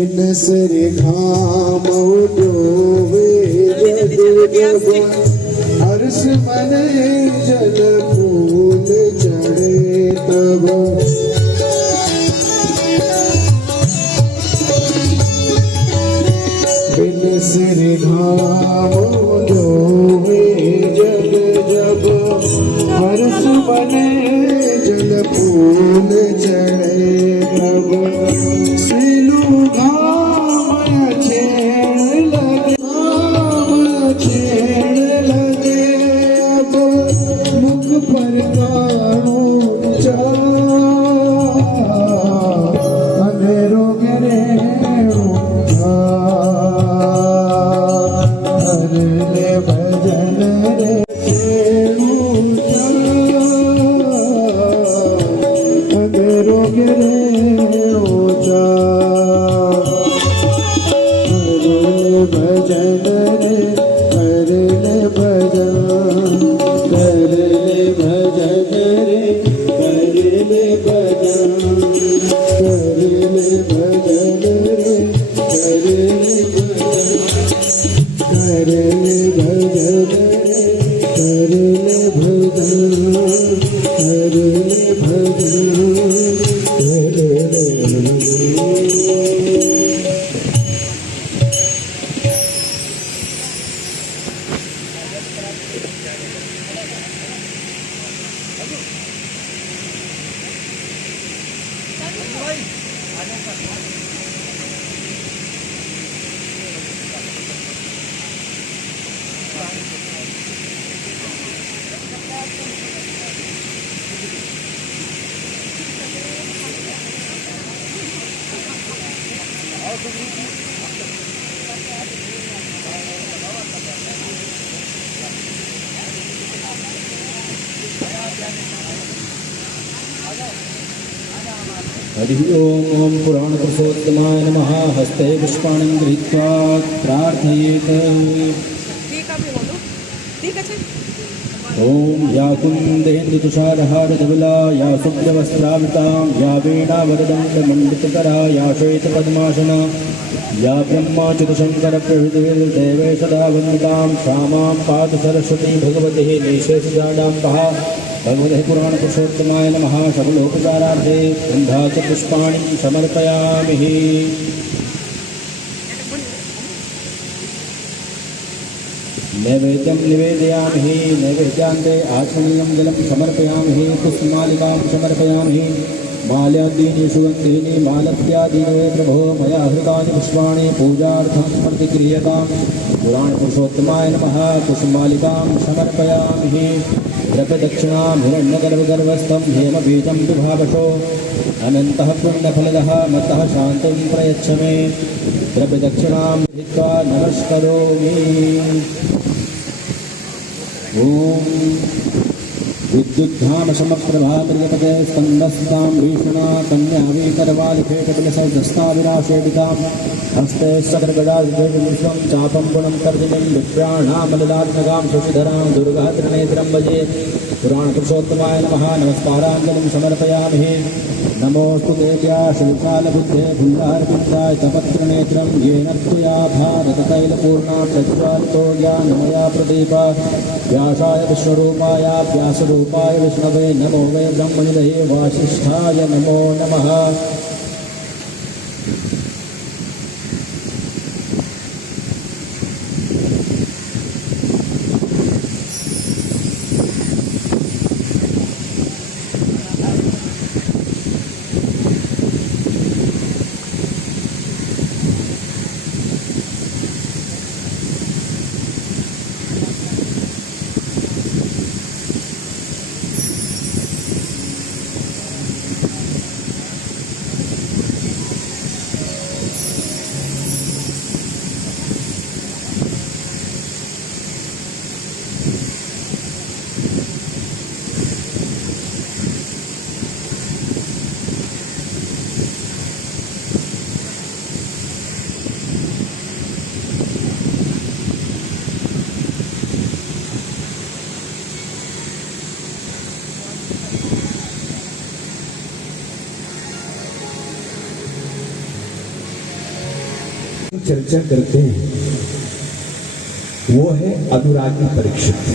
बिन सिर घाम उडोवे जग जब हर्ष मने जल फूल चढ़े तब बिन सिर घाम उडोवे जग जब हर्ष मने जल फूल चढ़े तब सिलु घाम छेड़ लगे अब मुख पर काणू अंधेरो गिरे हरले भजन रे अंधेरो गिरे भजन रे करले भजन करले भजन रे करले भजन करले भजन रे करले भजन करले भजन रे करले भजन करले भजन करले हरि ओम पुराण पुरुषोत्तमाय नमः। हस्ते पुष्पाणि गृहीत्वा प्रार्थयेत्। ओम या कुन्देन्दुतुषारहारधवला या शुभ्रवस्त्रावृतां या वीणावरदण्डमण्डितकरा या श्वेतपद्मासना या ब्रह्माच्युतशङ्करप्रभृतिर्देवे सदा वन्दितां श्यामां पात सरस्वती भगवती निःशेषजाडाम्बः। भगवते पुराण पुरुषोत्तमाय नमः। सकलोपचारार्थे गन्धा च पुष्पाणि समर्पयामि। नैवेद्यं निवेदयामि। नैवेद्यान्ते आचमनीयं जलं समर्पयामि। पुष्पमालिकां समर्पयामि। माल्यादीनि सुगन्धीनि मालत्यादीनि प्रभो मया हृतानि पुष्पाणि पूजार्थं प्रतिगृह्यताम्। पुराणपुरुषोत्तमाय नमः। पुष्पमालिकां समर्पयामि। द्रव्यदक्षिणां हिरण्यगर्भगर्भस्थं हेमबीजं विभावशो अनन्तः पुण्यफलदः मत्तः शान्तिं प्रयच्छ मे। द्रव्यदक्षिणां गृहीत्वा नमस्करोमि। ओम विद्युद्धाम समप्रभा प्रियपते स्कन्दस्तां भीषणा कन्यावीकरवालिखेटबिलसहस्ताविराशेडिकां हस्ते सकर्गदाविश्वं चापं गुणं तर्जनीं विप्राणामललात्मकां शशिधरां दुर्गः त्रिनेत्रं भजे। पुराणपुरुषोत्तमाय नमः। नमस्काराञ्जलिं समर्पयामि। नमोऽस्तु ते व्यासविशालबुद्धे फुल्लारविन्दाय तपत्रनेत्रं येन त्वया भारततैलपूर्णां प्रज्वालितो ज्ञानमया प्रदीप। व्यासाय विश्वरूपाय व्यासरूपाय विष्णवे नमो वै ब्रह्मनिधये वासिष्ठाय नमो नमः। चर्चा करते हैं वो है अनुरागी परीक्षित।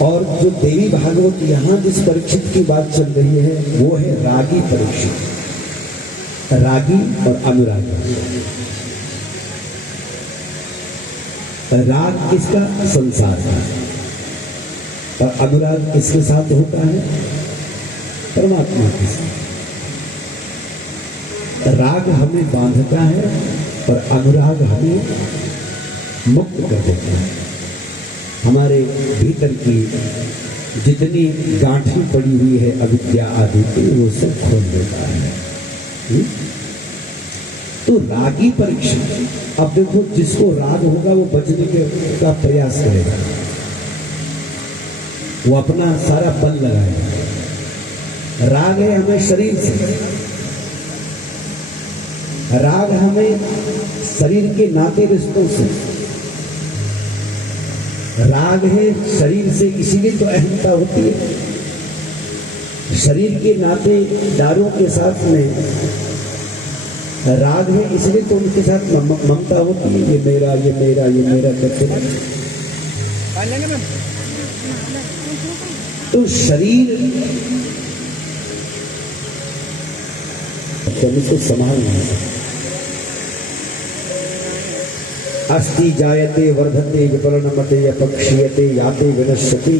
और जो देवी भागवत यहां जिस परीक्षित की बात चल रही है वो है रागी परीक्षित। रागी और अनुरागी। राग किसका? संसार का। और अनुराग किसके साथ होता है? परमात्मा के साथ। राग हमें बांधता है और अनुराग हमें मुक्त कर देता है। हमारे भीतर की जितनी गांठें पड़ी हुई है अविद्या आदि की वो सब खोल देता है। तो रागी परीक्षित। अब देखो जिसको राग होगा वो बचने का प्रयास करेगा, वो अपना सारा बल लगाएगा। राग है हमें शरीर से, राग हमें शरीर के नाते रिश्तों से, राग है शरीर से, इसीलिए तो अहंता होती है। शरीर के नातेदारों के साथ में राग है, इसलिए तो उनके साथ ममता होती है। ये मेरा, ये मेरा, ये मेरा करते हैं। तो शरीर इसको संभालना है। अस्ति जायते वर्धते विपरणमते अपक्षीयते याते विनश्यति।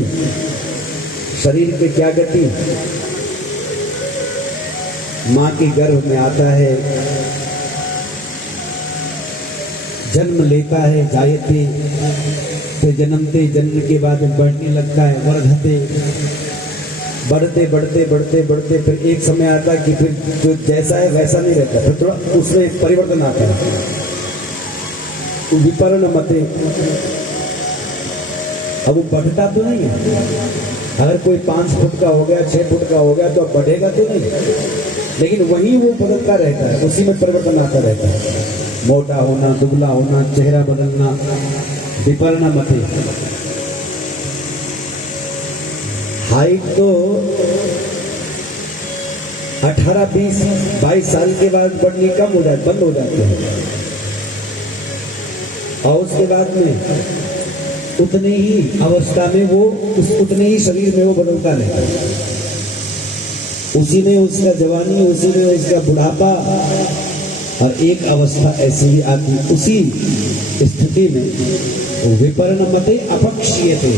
शरीर की क्या गति? मां के गर्भ में आता है, जन्म लेता है, जायते, फिर जन्मते, जन्म के बाद बढ़ने लगता है, वर्धते, बढ़ते बढ़ते बढ़ते बढ़ते फिर एक समय आता है कि फिर जो जैसा है वैसा नहीं रहता, फिर थोड़ा उसमें परिवर्तन आता है। विपरण मते, अब वो बढ़ता तो नहीं है। अगर कोई 5 फुट का हो गया, 6 फुट का हो गया तो बढ़ेगा तो नहीं, लेकिन वही वो बदलता रहता है, उसी में परिवर्तन आता रहता है। मोटा होना, दुबला होना, चेहरा बदलना, विपरण मते। हाइट तो 18, 20, 22 साल के बाद बढ़नी कम हो जाती, बंद हो जाती है। और उसके बाद में उतनी ही अवस्था में वो उतने ही शरीर में वो बदलता रहता है। उसी में उसका जवानी, उसी में उसका बुढ़ापा, और एक अवस्था ऐसी ही आती, उसी स्थिति में विपरण मते अपक्षीयते,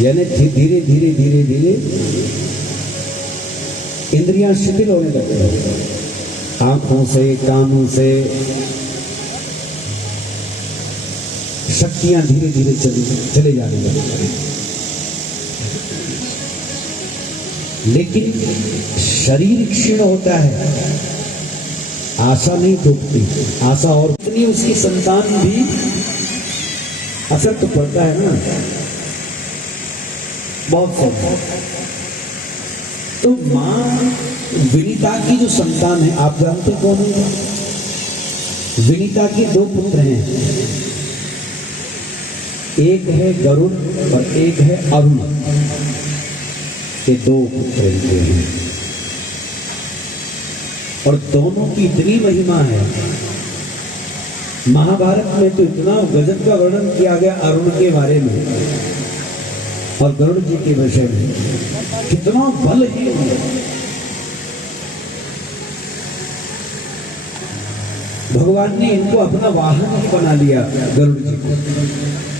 यानी धीरे धीरे धीरे धीरे इंद्रियां शिथिल होने लगती हैं। आंखों से, कानों से शक्तियां धीरे धीरे चले जाने लगती हैं। लेकिन शरीर क्षीण होता है, आशा नहीं टूटती। आशा और इतनी उसकी संतान भी असर तो पड़ता है ना, बहुत सब। तो मां विनीता की जो संतान है, आप जानते कौन है? विनीता के 2 पुत्र हैं, एक है गरुड़ और एक है अरुण। ये 2 पुत्र हैं और दोनों की इतनी महिमा है। महाभारत में तो इतना गजब का वर्णन किया गया अरुण के बारे में और गरुड़ जी के विषय में, कितना बल है। भगवान ने इनको अपना वाहन बना लिया, गरुड़ जी को।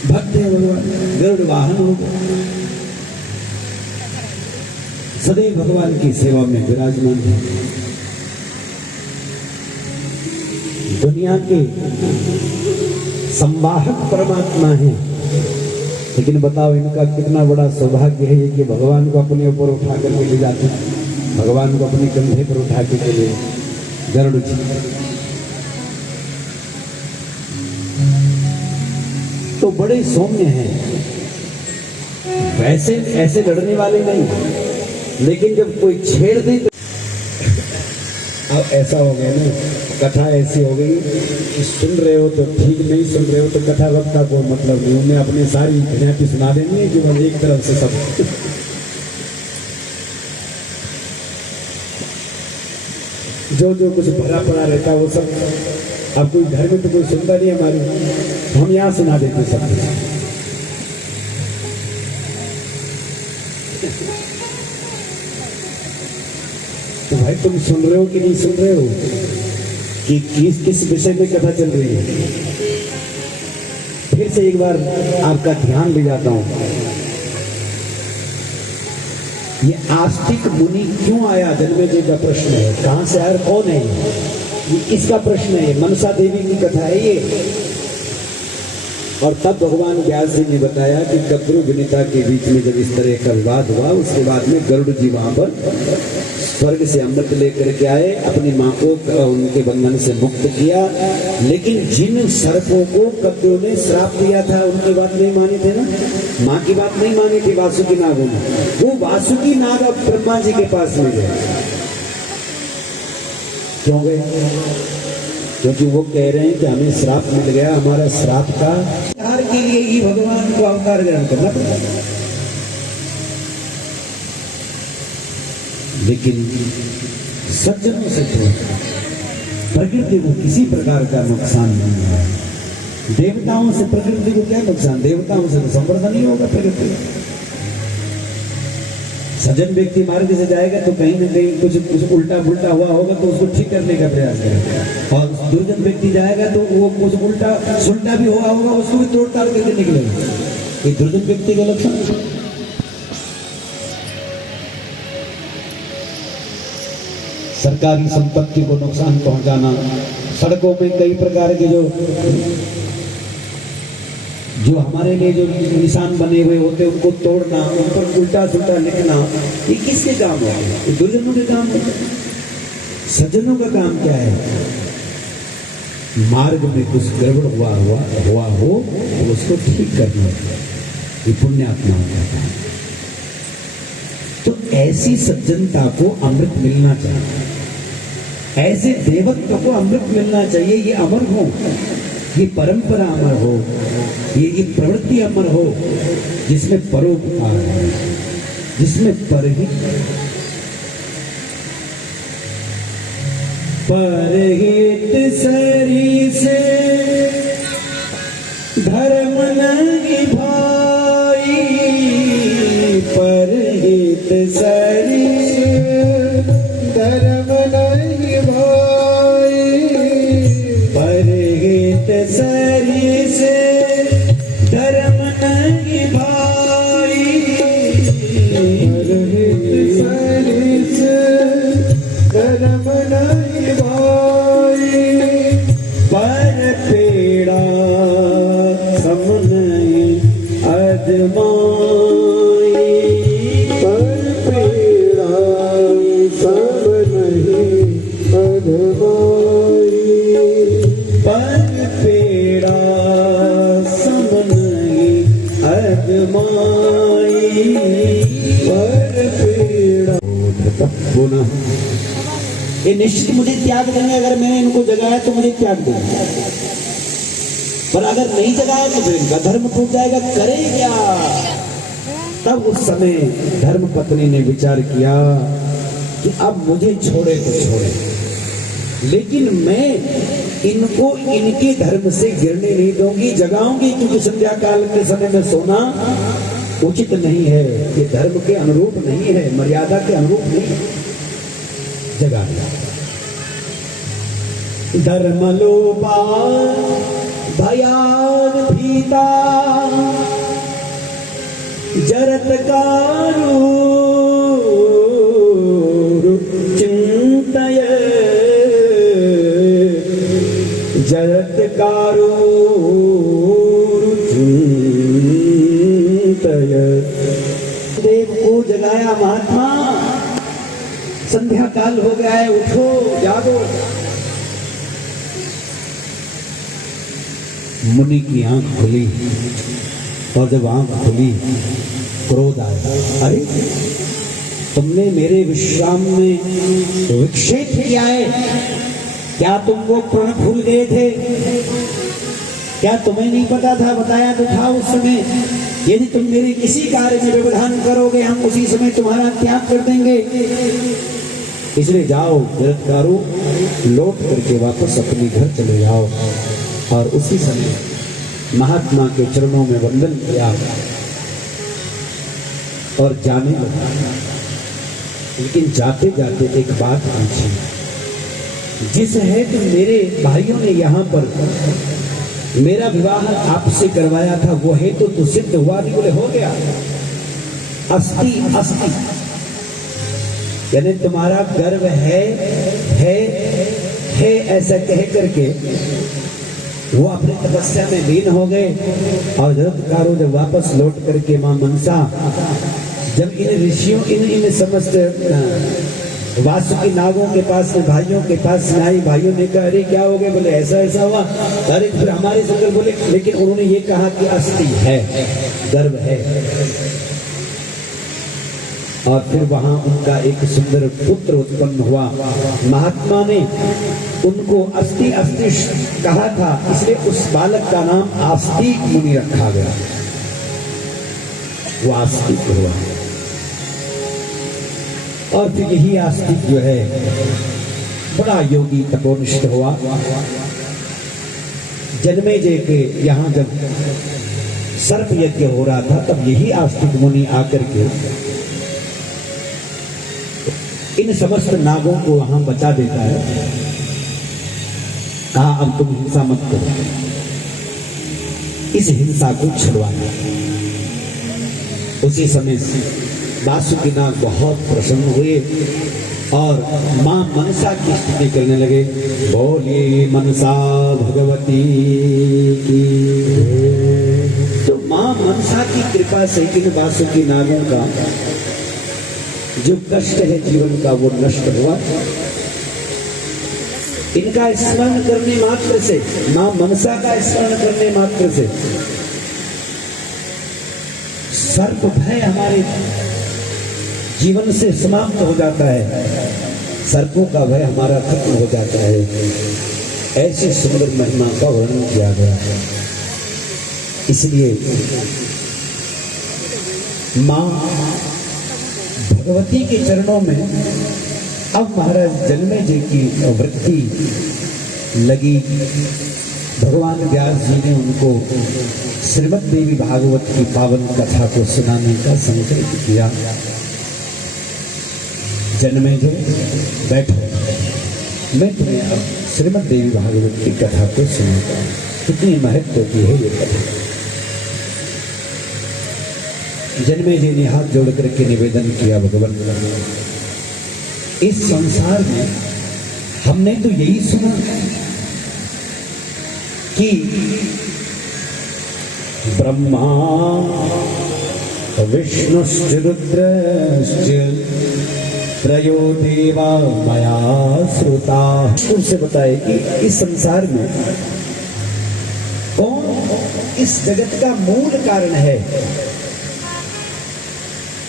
भक्त है भगवान, गरुड़ वाहन हो गया, सदैव भगवान की सेवा में विराजमान है। दुनिया के संवाहक परमात्मा है, लेकिन बताओ इनका कितना बड़ा सौभाग्य है कि भगवान को अपने ऊपर उठा करके ले जाते हैं, भगवान को अपने कंधे पर उठा के ले गरुड़ जी। तो बड़े सौम्य हैं, वैसे ऐसे लड़ने वाले नहीं, लेकिन जब कोई छेड़ दे तो अब ऐसा हो गया ना, कथा ऐसी हो गई कि सुन रहे हो तो ठीक, नहीं सुन रहे हो तो कथा वक्ता को मतलब नहीं, उन्हें अपनी सारी घृणा सुना देनी है कि बस एक तरफ से सब। जो जो कुछ भरा पड़ा रहता है वो सब, अब कोई घर में तो कोई सुनता नहीं हमारी, हम यहाँ सुना देते सब कुछ। तो भाई तुम सुन रहे हो कि नहीं सुन रहे हो कि किस विषय में कथा चल रही है? फिर से एक बार आपका ध्यान ले जाता हूं। ये आस्तिक मुनि क्यों आया जन्मेजय का प्रश्न है, कहां से आया, कौन है ये किसका प्रश्न है? मनसा देवी की कथा है ये। और तब भगवान व्यास जी ने बताया कि कद्रु विनीता के बीच में जब इस तरह का विवाद हुआ, उसके बाद में गरुड़ जी वहां पर स्वर्ग से अमृत लेकर के आए, अपनी माँ को उनके बंधन से मुक्त किया। लेकिन जिन सर्पों को कद्रु ने श्राप दिया था उनकी बात नहीं मानी थी ना, माँ की बात नहीं मानी थी वासुकी नागों ने, वो वासुकी नाग अब ब्रह्मा जी के पास में गए। क्यों गए? क्योंकि वो कह रहे हैं कि हमें श्राप मिल गया, हमारा श्राप का परिहार के लिए ही भगवान को अवतार ग्रहण करना पड़ा। लेकिन सज्जनों से तो प्रकृति को किसी प्रकार का नुकसान नहीं है। देवताओं से प्रकृति को क्या नुकसान? देवताओं से तो संवर्धन नहीं होगा प्रकृति। सज्जन व्यक्ति मार्ग से जाएगा तो कहीं ना कहीं कुछ उल्टा पुल्टा हुआ होगा तो उसको ठीक करने का प्रयास करेगा, और दुर्जन व्यक्ति जाएगा तो वो कुछ उल्टा सुल्टा भी हुआ होगा उसको भी तोड़ ताड़ करके निकलेगा। ये दुर्जन व्यक्ति का लक्षण। सरकारी संपत्ति को नुकसान पहुंचाना, सड़कों में कई प्रकार के जो हमारे लिए जो निशान बने हुए होते हैं उनको तोड़ना, उन पर उल्टा सुल्टा लिखना, ये किसके काम है? ये दुर्जनों के काम है। सज्जनों का काम क्या है? मार्ग में कुछ गड़बड़ हुआ हो तो उसको ठीक करना, ये पुण्यात्माओं का काम है। तो ऐसी सज्जनता को अमृत मिलना चाहिए, ऐसे देवत्व को अमृत मिलना चाहिए। ये अमर हो, ये परंपरा अमर हो, ये प्रवृत्ति अमर हो, जिसमें परोपकार है, जिसमें परहित सरी से धर्म नहीं भाई, परहित सरी से धर्म नहीं भाई, परहित सरी से धर्म नहीं भाई, परहित सरी से धर्म नहीं भाई, पर पेड़ा सम नहीं अजमाई, पर पेड़ा सम नहीं अजमाई, पर पेड़ा सम नहीं अजमाई, पर पेड़ा पुनः ये निश्चित मुझे त्याग देंगे। अगर मैंने इनको जगाया तो मुझे त्याग देंगे, पर अगर नहीं जगाया तो फिर इनका धर्म टूट जाएगा। करे क्या? तब उस समय धर्म पत्नी ने विचार किया कि अब मुझे छोड़े तो छोड़े, लेकिन मैं इनको इनके धर्म से गिरने नहीं दूंगी, जगाऊंगी, क्योंकि संध्या काल के समय में सोना उचित नहीं है, ये धर्म के अनुरूप नहीं है, मर्यादा के अनुरूप नहीं है। जगा धर्म लोपा भयान भीता जरत कारू चिंतय, जरत कारू चिंतय। देव को जगाया महात्मा, संध्या काल हो गया है, उठो जागो। मुनि की आंख खुली, और जब आंख खुली क्रोध आया, अरे तुमने मेरे विश्राम में विक्षेप किया है, क्या तुम वो प्रण भूल गए थे? क्या तुम्हें नहीं पता था? बताया तो था उस समय, यदि तुम मेरे किसी कार्य में व्यवधान करोगे हम उसी समय तुम्हारा त्याग कर देंगे। इसलिए जाओ जरत्कारो, लौट करके वापस अपने घर चले जाओ। और उसी समय महात्मा के चरणों में वंदन किया और जाने लगा। लेकिन जाते जाते एक बात पूछी, जिस है कि मेरे भाइयों ने यहाँ पर मेरा विवाह आपसे करवाया था, वो है तो सिद्ध हुआ नहीं? बोले हो गया। अस्थि अस्थि यानी तुम्हारा गर्व है ऐसा कह करके वो अपनी तपस्या में लीन हो गए। और जरत्कारो जब वापस लौट करके मां मनसा जब इन ऋषियों इन समस्त वासुकी नागों के पास में, भाइयों के पास में आई, भाइयों ने कहा अरे क्या हो गया? बोले ऐसा ऐसा हुआ। अरे फिर हमारे संकल्प बोले, लेकिन उन्होंने ये कहा कि अस्थि है, गर्व है। और फिर वहां उनका एक सुंदर पुत्र उत्पन्न हुआ। महात्मा ने उनको अस्ति अस्ति कहा था, इसलिए उस बालक का नाम आस्तिक मुनि रखा गया। वो आस्तिक हुआ। और फिर यही आस्तिक जो है बड़ा योगी तपोनिष्ठ हुआ। जन्मेजय के यहाँ जब सर्प यज्ञ हो रहा था, तब यही आस्तिक मुनि आकर के इन समस्त नागों को वहां बचा देता है। कहा अब तुम हिंसा मत करो, इस हिंसा को छुड़वाना। उसी समय वासुकी नाग बहुत प्रसन्न हुए और मां मनसा की स्तुति करने लगे। बोलिए मनसा भगवती की। तो मां मनसा की कृपा से इन वासुकी नागों का जो कष्ट है जीवन का वो नष्ट हुआ। इनका स्मरण करने मात्र से, मां मनसा का स्मरण करने मात्र से सर्प भय हमारे जीवन से समाप्त हो जाता है, सर्पों का भय हमारा खत्म हो जाता है। ऐसी सुंदर महिमा का वर्णन किया गया है। इसलिए मां भगवती के चरणों में अब महाराज जन्मेजय की वृत्ति लगी। भगवान व्यास जी ने उनको श्रीमद् देवी भागवत की पावन कथा को सुनाने का संकल्प किया। जन्मेजय बैठो, मैं तुम्हें अब श्रीमद् देवी भागवत की कथा को सुनाता हूँ। कितनी महत्व की है ये कथा। जन्मेजय ने हाथ जोड़ करके निवेदन किया, भगवान इस संसार में हमने तो यही सुना कि ब्रह्मा विष्णुश्च रुद्रश्च त्रयो देवा मया श्रुता। उनसे बताए कि इस संसार में कौन इस जगत का मूल कारण है,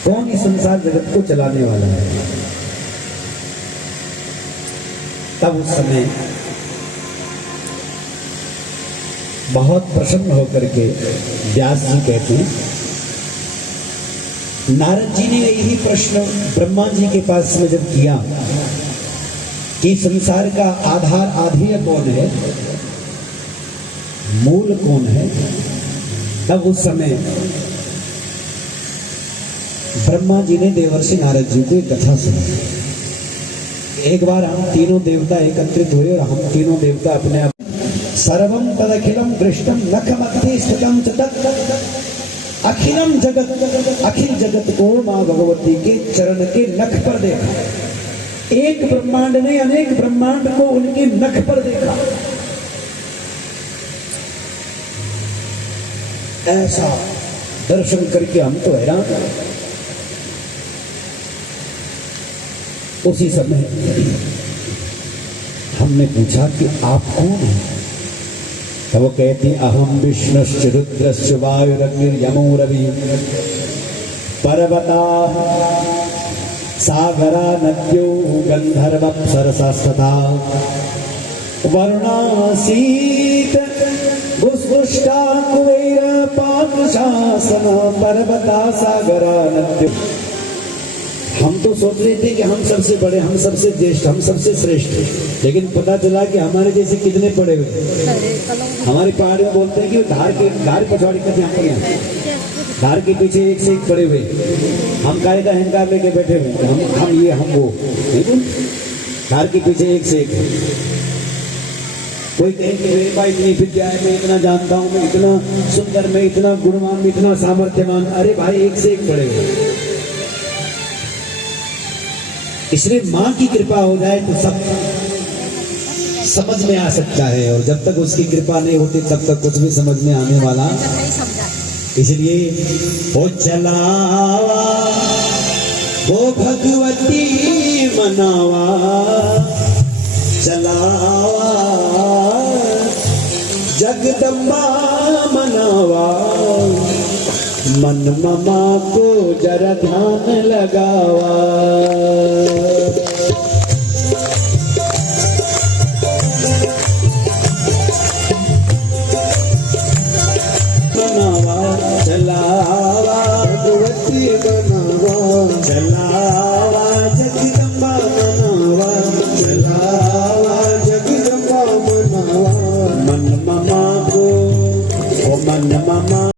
कौन इस संसार जगत को चलाने वाला है। तब उस समय बहुत प्रसन्न होकर के व्यास जी कहते हैं, नारद जी ने यही प्रश्न ब्रह्मा जी के पास में जब किया कि संसार का आधार आधेय कौन है, मूल कौन है, तब उस समय ब्रह्मा जी ने देवर्षि नारद जी को एक कथा सुनाई। एक बार हम तीनों देवता एकत्रित हुए और हम तीनों देवता अपने आप सर्वम तदखिलम दृष्टम नखमध्ये स्थितम च तत् अखिलम जगत, अखिल जगत को मां भगवती के चरण के नख पर देखा। एक ब्रह्मांड ने अनेक ब्रह्मांड को उनके नख पर देखा। ऐसा दर्शन करके हम तो हैरान। उसी समय हमने पूछा कि आप कौन हैं? तो वो कहती अहम विष्णुश्च रुद्रश्च वायुरग्निर्यमो रवि पर्वता सागरा नद्यो गंधर्वप्सरसास्तथा वर्णासीत पुष्पुष्टा कुबेर पाकशासन पर्वता सागरा नद्यो। हम तो सोच रहे थे कि हम सबसे बड़े, हम सबसे ज्येष्ठ, हम सबसे श्रेष्ठ, लेकिन पता चला कि हमारे जैसे कितने पड़े हुए। हमारी पहाड़ी में बोलते हैं कि धार पछवाड़ी का ध्यान करें, धार के पीछे एक से एक पड़े हुए, हम कायदा अहंकार लेके बैठे हुए, हम ये हम वो, नहीं, धार के पीछे एक से एक। कोई कहे कि मेरे पास इतनी विद्या है, मैं इतना जानता हूँ, मैं इतना सुंदर, मैं इतना गुणवान, मैं इतना सामर्थ्यवान। अरे भाई, एक से एक पड़े हुए। इसलिए माँ की कृपा हो जाए तो सब समझ में आ सकता है, और जब तक उसकी कृपा नहीं होती तब तक कुछ भी समझ में आने वाला। इसलिए वो चलावा वो भगवती मनावा, चलावा जगदम्बा मनावा, मन ममा को जरा ध्यान लगावा। मनावा चलावा भगवती बनावा, चलावा